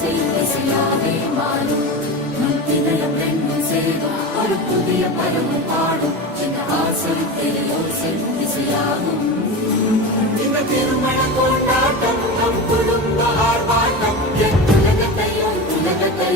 ஓசை இசையாவே மாறும். நம் இதயம் ரெண்டும் சேரும் ஒரு புதிய பரவும் பாடும். இந்த ஆசை ஓசை இசையாகும். இந்த திருமண கொண்டாட்டம் நம் குடும்ப ஆர்ப்பாட்டம். என் உலகத்தையும் உலகத்தை